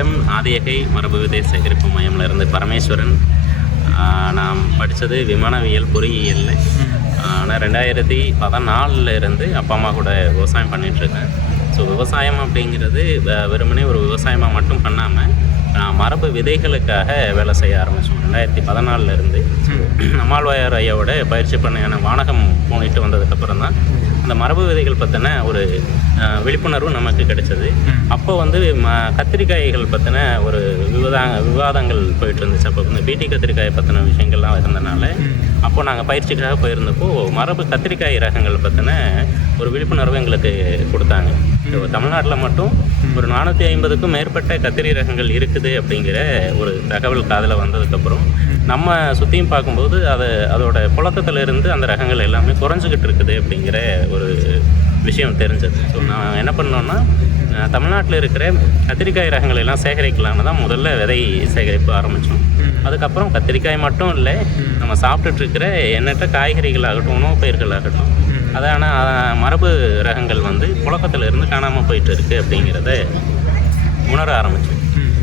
வணக்கம். ஆதியகை மரபு விதை சேகரிப்பு மையம்ல இருந்து பரமேஸ்வரன். நான் படித்தது விமானவியல் பொறியியலில் நான் ரெண்டாயிரத்தி பதினாலில் இருந்து அப்பா அம்மா கூட விவசாயம் பண்ணிகிட்ருக்கேன் ஸோ விவசாயம் அப்படிங்கிறது வெறுமனே ஒரு விவசாயமாக மட்டும் பண்ணாமல் மரபு விதைகளுக்காக வேலை செய்ய ஆரம்பித்தோம் ரெண்டாயிரத்தி பதினாலில் இருந்து நம்மாழ்வாயார் ஐயாவோட பயிற்சி பண்ணையான வானகம் போனிட்டு வந்ததுக்கப்புறம் தான் அந்த மரபு விதைகள் பற்றின ஒரு விழிப்புணர்வு நமக்கு கிடைச்சது. அப்போ வந்து ம கத்திரிக்காய்கள் பற்றின ஒரு விவாத விவாதங்கள் போயிட்டு இருந்துச்சு அப்போ இந்த பீட்டி கத்திரிக்காயை பற்றின விஷயங்கள்லாம் இருந்தனால அப்போ நாங்கள் பயிற்சிக்காக போயிருந்தப்போ மரபு கத்திரிக்காய் ரகங்கள் பற்றின ஒரு விழிப்புணர்வு எங்களுக்கு கொடுத்தாங்க. இப்போ தமிழ்நாட்டில் மட்டும் ஒரு நானூற்றி ஐம்பதுக்கும் மேற்பட்ட கத்திரி ரகங்கள் இருக்குது அப்படிங்கிற ஒரு தகவல் காதில் வந்ததுக்கப்புறம் நம்ம சுற்றியும் பார்க்கும்போது அது அதோட புழக்கத்துல இருந்து அந்த ரகங்கள் எல்லாமே குறைஞ்சிக்கிட்டு இருக்குது அப்படிங்கிற ஒரு விஷயம் தெரிஞ்சது. ஸோ நான் என்ன பண்ணோன்னா தமிழ்நாட்டில் இருக்கிற கத்திரிக்காய் ரகங்களை எல்லாம் சேகரிக்கலாம்னு தான் முதல்ல விதை சேகரிப்பு ஆரம்பித்தோம் அதுக்கப்புறம் கத்திரிக்காய் மட்டும் இல்லை நம்ம சாப்பிட்டுட்டு இருக்கிற எண்ணற்ற காய்கறிகள் ஆகட்டும் உணவுப் பயிர்கள் ஆகட்டும் அதான அஹ், மரபு ரகங்கள் வந்து புழக்கத்துல இருந்து காணாமல் போயிட்டு இருக்கு அப்படிங்கிறத உணர ஆரம்பித்தோம்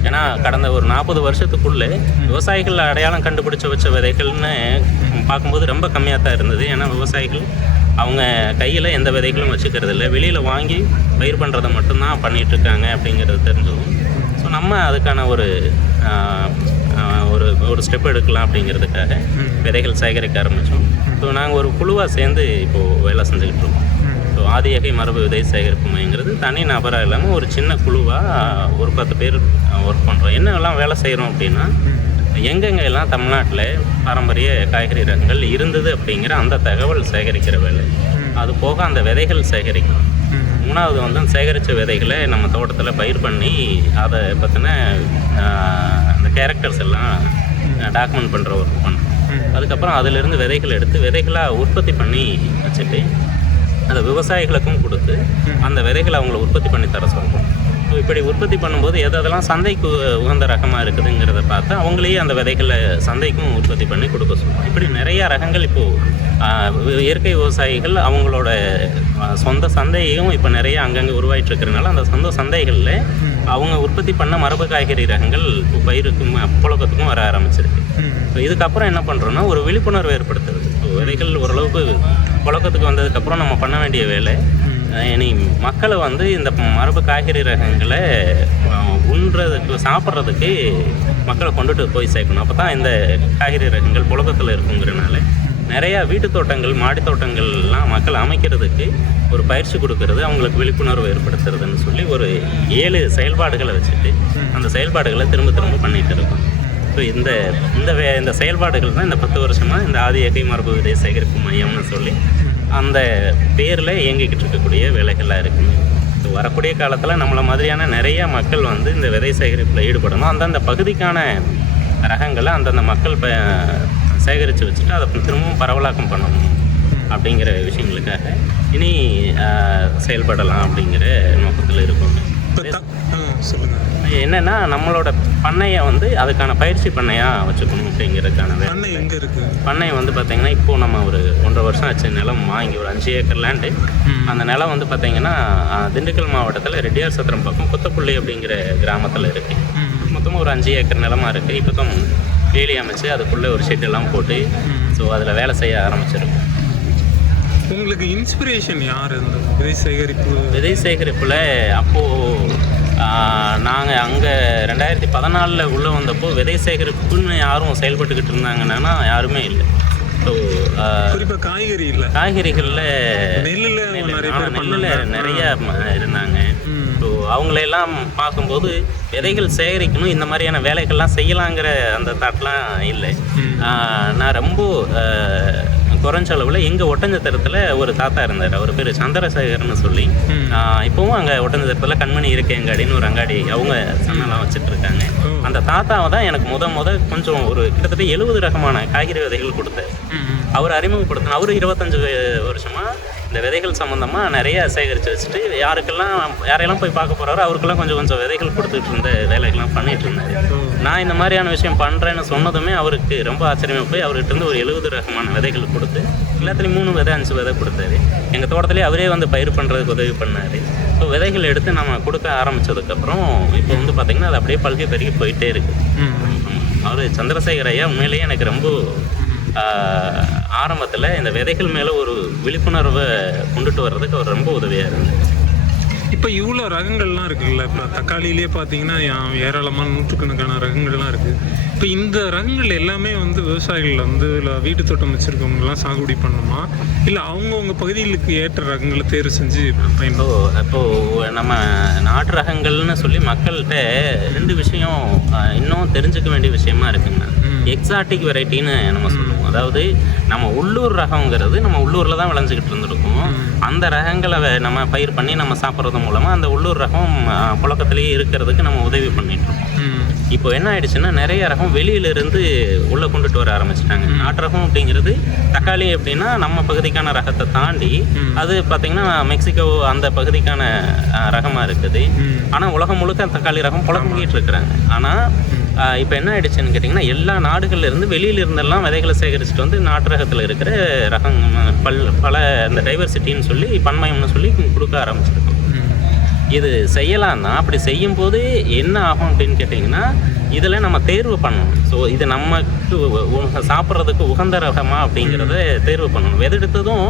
ஏன்னா கடந்த ஒரு நாற்பது வருஷத்துக்குள்ளே விவசாயிகள் அடையாளம் கண்டுபிடிச்ச வச்ச விதைகள்னு பார்க்கும்போது ரொம்ப கம்மியாக தான் இருந்தது. ஏன்னா விவசாயிகள் அவங்க கையில் எந்த விதைகளும் வச்சுக்கிறது இல்லை. வெளியில் வாங்கி பயிர் பண்ணுறதை மட்டும்தான் பண்ணிட்டு இருக்காங்க அப்படிங்கிறது தெரிஞ்சதும் ஸோ நம்ம அதுக்கான ஒரு ஒரு ஒரு ஸ்டெப் எடுக்கலாம் அப்படிங்கிறதுக்காக விதைகள் சேகரிக்க ஆரம்பித்தோம் ஸோ நாங்கள் ஒரு குழுவாக சேர்ந்து இப்போது வேலை செஞ்சுக்கிட்டு இருக்கோம். ஸோ ஆதியகை மரபு விதை சேகரிப்பு மையங்கிறது தனி நபராக இல்லாமல் ஒரு சின்ன குழுவாக ஒரு பத்து பேர் ஒர்க் பண்ணுறோம் என்னெல்லாம் வேலை செய்கிறோம் அப்படின்னா எங்கெங்க எல்லாம் தமிழ்நாட்டில் பாரம்பரிய காய்கறி ரகங்கள் இருந்தது அப்படிங்கிற அந்த தகவல் சேகரிக்கிற வேலை. அது போக அந்த விதைகள் சேகரிக்கணும். மூணாவது வந்து சேகரித்த விதைகளை நம்ம தோட்டத்தில் பயிர் பண்ணி அதை பற்றின அந்த கேரக்டர்ஸ் எல்லாம் டாக்குமெண்ட் பண்ணுற ஒர்க் பண்ணுறோம் அதுக்கப்புறம் அதிலிருந்து விதைகள் எடுத்து விதைகளாக உற்பத்தி பண்ணி வச்சுட்டு விவசாயிகளுக்கும் கொடுத்து அந்த விதைகளை அவங்கள உற்பத்தி பண்ணி தர சொல்கிறோம் ஸோ இப்படி உற்பத்தி பண்ணும்போது எது எதெல்லாம் சந்தைக்கு உகந்த ரகமாக இருக்குதுங்கிறத பார்த்து அவங்களையே அந்த விதைகளை சந்தைக்கும் உற்பத்தி பண்ணி கொடுக்க சொல்லுவோம் இப்படி நிறைய ரகங்கள் இப்போது இயற்கை விவசாயிகள் அவங்களோட சொந்த சந்தையையும் இப்போ நிறைய அங்கங்கே உருவாயிட்டு இருக்கிறனால அந்த சொந்த சந்தைகளில் அவங்க உற்பத்தி பண்ண மரபு காய்கறி ரகங்கள் இப்போ பயிருக்கும் புழக்கத்துக்கும் வர ஆரம்பிச்சிருக்கு. இதுக்கப்புறம் என்ன பண்ணுறோன்னா ஒரு விழிப்புணர்வு ஏற்படுத்துறது. ஸோ விதைகள் ஓரளவுக்கு புழக்கத்துக்கு வந்ததுக்கப்புறம் நம்ம பண்ண வேண்டிய வேலை. இனி மக்களை வந்து இந்த மரபு காய்கறி ரகங்களை உண்றதுக்கு சாப்பிட்றதுக்கு மக்களை கொண்டுட்டு போய் சேர்க்கணும். அப்போ தான் இந்த காய்கறி ரகங்கள் புழக்கத்தில் இருக்குங்கிறனால நிறையா வீட்டு தோட்டங்கள் மாடி தோட்டங்கள்லாம் மக்கள் அமைக்கிறதுக்கு ஒரு பயிற்சி கொடுக்கறது அவங்களுக்கு விழிப்புணர்வு ஏற்படுத்துறதுன்னு சொல்லி ஒரு ஏழு செயல்பாடுகளை வச்சுட்டு அந்த செயல்பாடுகளை திரும்ப திரும்ப பண்ணிகிட்டு இருக்கோம். ஸோ இந்த இந்த வே இந்த செயல்பாடுகள் தான் இந்த பத்து வருஷமாக இந்த ஆதி இயற்கை மரபு விதை சேகரிப்பு மையம்னு சொல்லி அந்த பேரில் இயங்கிக்கிட்டு இருக்கக்கூடிய வேலைகள்லாம் இருக்குங்க. ஸோ வரக்கூடிய காலத்தில் நம்மளை மாதிரியான நிறைய மக்கள் வந்து இந்த விதை சேகரிப்பில் ஈடுபடணும். அந்தந்த பகுதிக்கான ரகங்களை அந்தந்த மக்கள் ப சேகரித்து வச்சுட்டு அதை திரும்பவும் பரவலாக்கம் பண்ணணும் அப்படிங்கிற விஷயங்களுக்காக இனி செயல்படலாம் அப்படிங்கிற நோக்கத்தில் இருக்கோங்க. சொல்லுங்கள் என்னன்னா நம்மளோட பண்ணையை வந்து அதுக்கான பயிற்சி பண்ணையாக வச்சுக்கணும் அப்படிங்கிறதுக்கான பண்ணை எங்கே இருக்குது பண்ணை வந்து பார்த்தீங்கன்னா இப்போ நம்ம ஒரு ஒன்றரை வருஷம் ஆச்சு நிலம் வாங்கி ஒரு அஞ்சு ஏக்கர் லேண்டு அந்த நிலம் வந்து பார்த்தீங்கன்னா திண்டுக்கல் மாவட்டத்தில் ரெட்டியார் சத்திரம் பக்கம் புத்தப்புள்ளி அப்படிங்கிற கிராமத்தில் இருக்குது மொத்தமாக ஒரு அஞ்சு ஏக்கர் நிலமா இருக்குது இப்போ தான் வேலி அமைச்சு அதுக்குள்ளே ஒரு ஷெட் எல்லாம் போட்டு ஸோ அதில் வேலை செய்ய ஆரம்பிச்சிருக்கோம். உங்களுக்கு இன்ஸ்பிரேஷன் யார் இந்த விதை சேகரிப்பு. விதை சேகரிப்பில் அப்போது நாங்கள் அங்கே ரெண்டாயிரத்தி பதினாலில் உள்ளே வந்தப்போ விதை சேகரிப்புன்னு யாரும் செயல்பட்டுக்கிட்டு இருந்தாங்கன்னா யாருமே இல்லை. ஸோ குறிப்பாக காய்கறி இல்லை காய்கறிகளில் நெல்லில் நெல்லில் நிறைய இருந்தாங்க. ஸோ அவங்களையெல்லாம் பார்க்கும்போது விதைகள் சேகரிக்கணும் இந்த மாதிரியான வேலைகள்லாம் செய்யலாங்கிற அந்த தாட்லாம் இல்லை. நான் ரொம்ப குறைஞ்ச அளவில் எங்கள் ஒட்டஞ்சத்திரத்தில் ஒரு தாத்தா இருந்தார். அவர் பேர் சந்திரசேகர்னு சொல்லி. இப்போவும் அங்கே ஒட்டஞ்சத்திரத்தில் கண்மணி இருக்கே அங்காடின்னு ஒரு அங்காடி அவங்க சன்னெல்லாம் வச்சுட்டு இருக்காங்க அந்த தாத்தாவை தான் எனக்கு முத முத கொஞ்சம் ஒரு கிட்டத்தட்ட எழுபது ரகமான காய்கறி விதைகள் கொடுத்தாரு. அவர் அறிமுகப்படுத்தின அவர் இருபத்தஞ்சு வ- வருஷமா இந்த விதைகள் சம்மந்தமா நிறைய சேகரித்து வச்சுட்டு யாருக்கெல்லாம் யாரையெல்லாம் போய் பார்க்க போறாரோ அவருக்கெல்லாம் கொஞ்சம் கொஞ்சம் விதைகள் கொடுத்துட்டு இருந்த வேலைகள்லாம் பண்ணிட்டு இருந்தாரு. நான் இந்த மாதிரியான விஷயம் பண்றேன்னு சொன்னதுமே அவருக்கு ரொம்ப ஆச்சரியமா போய் அவர்கிட்ட இருந்து ஒரு எழுபது ரகமான விதைகள் கொடுத்து எல்லாத்துலேயும் மூணு விதை அஞ்சு விதை கொடுத்தாரு. எங்கள் தோட்டத்திலே அவரே வந்து பயிர் பண்ணுறதுக்கு உதவி பண்ணார். ஸோ விதைகள் எடுத்து நம்ம கொடுக்க ஆரம்பிச்சதுக்கப்புறம் இப்போ வந்து பார்த்திங்கன்னா அது அப்படியே பல்கி பெருகி போயிட்டே இருக்குது அவர் சந்திரசேகர் ஐயா உண்மையிலேயே எனக்கு ரொம்ப ஆரம்பத்தில் இந்த விதைகள் மேலே ஒரு விழிப்புணர்வை கொண்டுட்டு வர்றதுக்கு அவர் ரொம்ப உதவியாக இருந்தது இப்போ இவ்வளோ ரகங்கள்லாம் இருக்குல்ல இப்போ தக்காளியிலே பார்த்தீங்கன்னா ஏராளமான நூற்றுக்கணக்கான ரகங்கள்லாம் இருக்குது இப்போ இந்த ரகங்கள் எல்லாமே வந்து விவசாயிகள் வந்து இல்லை வீட்டு தோட்டம் வச்சுருக்கவங்கலாம் சாகுபடி பண்ணணுமா இல்லை அவங்கவுங்க பகுதிகளுக்கு ஏற்ற ரகங்களை தேர்வு செஞ்சு இப்போ இப்போ நம்ம நாட்டு ரகங்கள்னு சொல்லி மக்கள்கிட்ட ரெண்டு விஷயம் இன்னும் தெரிஞ்சுக்க வேண்டிய விஷயமா இருக்குங்க. எக்ஸாட்டிக் வெரைட்டின்னு நம்ம சொல்லுவோம். அதாவது நம்ம உள்ளூர் ரகங்கிறது நம்ம உள்ளூரில் தான் விளைஞ்சிக்கிட்டு இருந்திருக்கோம். அந்த ரகங்களை நம்ம பயிர் பண்ணி நம்ம சாப்பிட்றது மூலமாக அந்த உள்ளூர் ரகம் புழக்கத்திலேயே இருக்கிறதுக்கு நம்ம உதவி பண்ணிட்டு இருக்கோம். ம். இப்போ என்ன ஆயிடுச்சுன்னா நிறைய ரகம் வெளியில இருந்து உள்ள கொண்டுட்டு வர ஆரம்பிச்சிட்டாங்க. நாட்டு ரகம் அப்படிங்கிறது தக்காளி அப்படின்னா நம்ம பகுதிக்கான ரகத்தை தாண்டி அது பார்த்தீங்கன்னா மெக்சிகோ அந்த பகுதிக்கான அஹ், ரகமா இருக்குது. ஆனால் உலகம் முழுக்க தக்காளி ரகம் புழங்கிட்டு இருக்கிறாங்க. ஆனால் இப்போ என்ன ஆயிடுச்சுன்னு கேட்டிங்கன்னா எல்லா நாடுகள்ல இருந்து வெளியில இருந்தெல்லாம் விதைகளை சேகரிச்சுட்டு வந்து நாட்டு ரகத்தில் இருக்கிற ரகம் பல் பல இந்த டைவர்சிட்டின்னு சொல்லி பன்மயம்னு சொல்லி கொடுக்க ஆரம்பிச்சிருக்கோம். இது செய்யலாம் தான் அப்படி செய்யும்போது என்ன ஆகும் அப்படின்னு கேட்டிங்கன்னா இதில் நம்ம தேர்வு பண்ணணும். ஸோ இது நமக்கு சாப்பிட்றதுக்கு உகந்த ரகமா அப்படிங்கிறத தேர்வு பண்ணணும். வெதெடுத்ததும்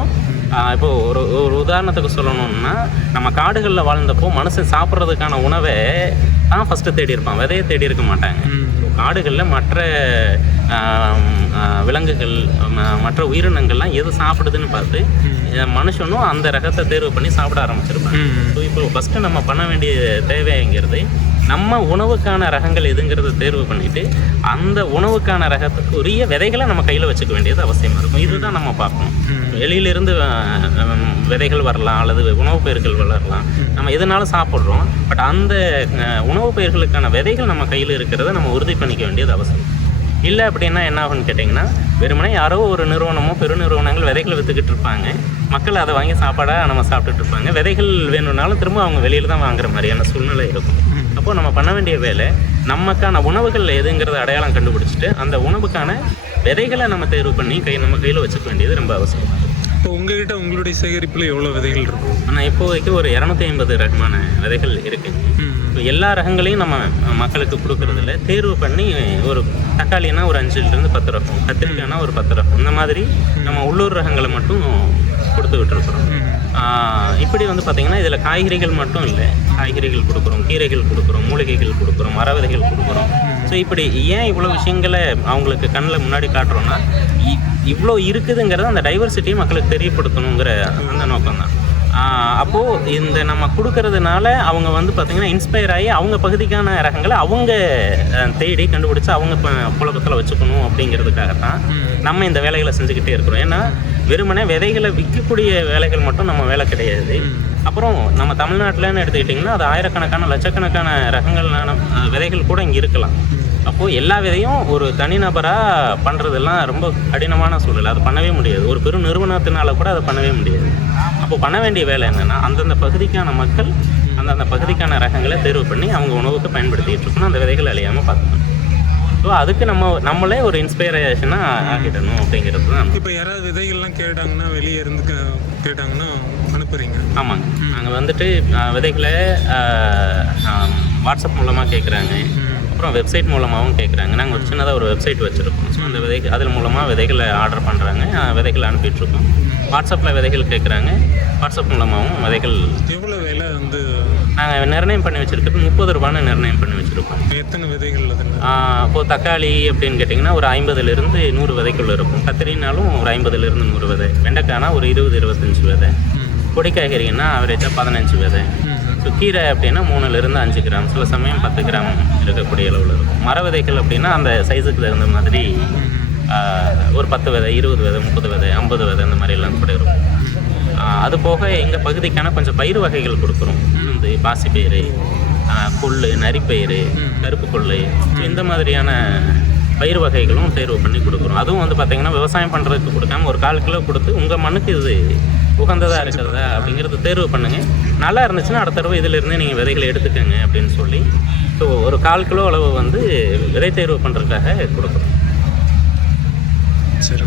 இப்போ ஒரு ஒரு உதாரணத்துக்கு சொல்லணும்னா நம்ம காடுகளில் வாழ்ந்தப்போ மனுஷன் சாப்பிட்றதுக்கான உணவை தான் ஃபஸ்ட்டு தேடி இருப்பான். விதையை தேடி இருக்க மாட்டாங்க. காடுகளில் மற்ற விலங்குகள் மற்ற உயிரினங்கள்லாம் எது சாப்பிடுதுன்னு பார்த்து மனுஷனும் அந்த ரகத்தை தேர்வு பண்ணி சாப்பிட ஆரம்பிச்சிருப்பாங்க. ஸோ இப்போ ஃபஸ்ட்டு நம்ம பண்ண வேண்டிய தேவைங்கிறது நம்ம உணவுக்கான ரகங்கள் எதுங்கிறத தேர்வு பண்ணிட்டு அந்த உணவுக்கான ரகத்துக்கு உரிய விதைகளை நம்ம கையில் வச்சுக்க வேண்டியது அவசியமாக இருக்கும். இதுதான் நம்ம பார்க்கணும். வெளியிலிருந்து விதைகள் வரலாம் அல்லது உணவுப் பயிர்கள் வளரலாம். நம்ம எதுனாலும் சாப்பிட்றோம். பட் அந்த உணவுப் பயிர்களுக்கான விதைகள் நம்ம கையில் இருக்கிறத நம்ம உறுதி பண்ணிக்க வேண்டியது அவசியம். இல்லை அப்படின்னா என்ன ஆகும்னு கேட்டிங்கன்னா வெறுமனே யாரோ ஒரு நிறுவனமோ பெருநிறுவனங்கள் விதைகள் விற்றுக்கிட்டு இருப்பாங்க. மக்கள் அதை வாங்கி சாப்பாடாக நம்ம சாப்பிட்டுட்டு இருப்பாங்க. விதைகள் வேணும்னாலும் திரும்ப அவங்க வெளியில் தான் வாங்குற மாதிரியான சூழ்நிலை இருக்கும். அப்போ நம்ம பண்ண வேண்டிய வேலை நமக்கான உணவுகள் எதுங்கிறத அடையாளம் கண்டுபிடிச்சிட்டு அந்த உணவுக்கான விதைகளை நம்ம தேர்வு பண்ணி கை நம்ம கையில் வச்சுக்க வேண்டியது ரொம்ப அவசியம். இப்போ உங்ககிட்ட உங்களுடைய சேகரிப்பில் எவ்வளோ விதைகள் இருக்கும் ஆனால் இப்போதைக்கு ஒரு இரநூத்தி ஐம்பது ரகமான விதைகள் இருக்குங்க இப்போ எல்லா ரகங்களையும் நம்ம மக்களுக்கு கொடுக்கறதில்ல. தேர்வு பண்ணி ஒரு தக்காளினா ஒரு அஞ்சுலேருந்து பத்து ரகம் கத்திரிக்காய்னா ஒரு பத்து ரகம் இந்த மாதிரி நம்ம உள்ளூர் ரகங்களை மட்டும் கொடுத்து விட்டுருக்குறோம் ம் ஆஹ் இப்படி வந்து பார்த்திங்கன்னா இதில் காய்கறிகள் மட்டும் இல்லை. காய்கறிகள் கொடுக்குறோம் கீரைகள் கொடுக்குறோம் மூலிகைகள் கொடுக்குறோம் மர விதைகள் கொடுக்குறோம். ஸோ இப்படி ஏன் இவ்வளோ விஷயங்களை அவங்களுக்கு கண்ணில் முன்னாடி காட்டுறோன்னா இவ்வளோ இருக்குதுங்கிறத அந்த டைவர்சிட்டியை மக்களுக்கு தெரியப்படுத்தணுங்கிற அந்த நோக்கம் தான் அப்போது இந்த நம்ம கொடுக்கறதுனால அவங்க வந்து பார்த்திங்கன்னா இன்ஸ்பயர் ஆகி அவங்க பகுதிக்கான ரகங்களை அவங்க தேடி கண்டுபிடிச்சு அவங்க புழக்கத்தில் வச்சுக்கணும் அப்படிங்கிறதுக்காக தான் நம்ம இந்த வேலைகளை செஞ்சுக்கிட்டே இருக்கிறோம். ஏன்னா வெறுமனே விதைகளை விற்கக்கூடிய வேலைகள் மட்டும் நம்ம வேலை கிடையாது. அப்புறம் நம்ம தமிழ்நாட்டிலன்னு எடுத்துக்கிட்டிங்கன்னா அது ஆயிரக்கணக்கான லட்சக்கணக்கான ரகங்களான விதைகள் கூட இங்கே இருக்கலாம். அப்போது எல்லா விதையும் ஒரு தனிநபராக பண்ணுறதெல்லாம் ரொம்ப கடினமான சூழல். அது பண்ணவே முடியாது. ஒரு பெரும் நிறுவனத்தினால கூட அதை பண்ணவே முடியாது. அப்போ பண்ண வேண்டிய வேலை என்னென்னா அந்தந்த பகுதிக்கான மக்கள் அந்தந்த பகுதிக்கான ரகங்களை தேர்வு பண்ணி அவங்க உணவுக்கு பயன்படுத்திட்டு இருக்கணும். அந்த விதைகள் அழியாமல் பார்த்துக்கணும். ஸோ அதுக்கு நம்ம நம்மளே ஒரு இன்ஸ்பைரேஷனாக ஆகிடணும் அப்படிங்கிறது தான் இப்போ யாராவது விதைகள்லாம் கேட்டாங்கன்னா வெளியே இருந்து கேட்டாங்கன்னா அனுப்புறீங்க. ஆமாங்க. நாங்கள் வந்துட்டு விதைகளை வாட்ஸ்அப் மூலமாக கேட்குறாங்க அப்புறம் வெப்சைட் மூலமாகவும் கேட்குறாங்க நாங்கள் ஒரு சின்னதாக ஒரு வெப்சைட் வச்சுருக்கோம். ஸோ அந்த விதை அதன் மூலமாக விதைகளை ஆர்டர் பண்ணுறாங்க விதைகளை அனுப்பிட்டுருக்கோம். வாட்ஸ்அப்பில் விதைகள் கேட்குறாங்க வாட்ஸ்அப் மூலமாகவும் விதைகள் எவ்வளோ விலை வந்து நாங்கள் நிர்ணயம் பண்ணி வச்சுருக்கிறது முப்பது ரூபான்னு நிர்ணயம் பண்ணி வச்சுருக்கோம். எத்தனை விதைகள் இப்போது தக்காளி அப்படின்னு கேட்டிங்கன்னா ஒரு ஐம்பதுலேருந்து நூறு விதைக்குள்ள இருக்கும். கத்திரினாலும் ஒரு ஐம்பதுலேருந்து நூறு விதை. வெண்டைக்காய்னா ஒரு இருபது இருபத்தஞ்சி விதை. கொடி காய்கறின்னா ஆவரேஜாக பதினஞ்சு விதை. ஸோ கீரை அப்படின்னா மூணுலேருந்து அஞ்சு கிராம். சில சமயம் பத்து கிராம் இருக்கக்கூடிய அளவில் இருக்கும். மர விதைகள் அப்படின்னா அந்த சைஸுக்கு தகுந்த மாதிரி ஒரு பத்து விதை இருபது விதை முப்பது விதை ஐம்பது விதை இந்த மாதிரி எல்லாம் கூட இருக்கும். அது போக எங்கள் பகுதிக்கான கொஞ்சம் பயிர் வகைகள் கொடுக்குறோம். இந்த பாசிப்பயிறு கொள்ளு நரிப்பயிறு கருப்பு கொள்ளு இந்த மாதிரியான பயிர் வகைகளும் தேர்வு பண்ணி கொடுக்குறோம். அதுவும் வந்து பார்த்திங்கன்னா விவசாயம் பண்ணுறதுக்கு கொடுக்காம ஒரு கால் கிலோ கொடுத்து உங்கள் மண்ணுக்கு இது உகந்ததாக இருக்கிறதா அப்படிங்கிறத தேர்வு பண்ணுங்கள் நல்லா இருந்துச்சுன்னா அடுத்த தடவை இதிலிருந்து நீங்கள் விதைகளை எடுத்துக்கங்க அப்படின்னு சொல்லி ஸோ ஒரு கால் கிலோ அளவு வந்து விதை தேர்வு பண்ணுறதுக்காக கொடுக்குறோம். சரி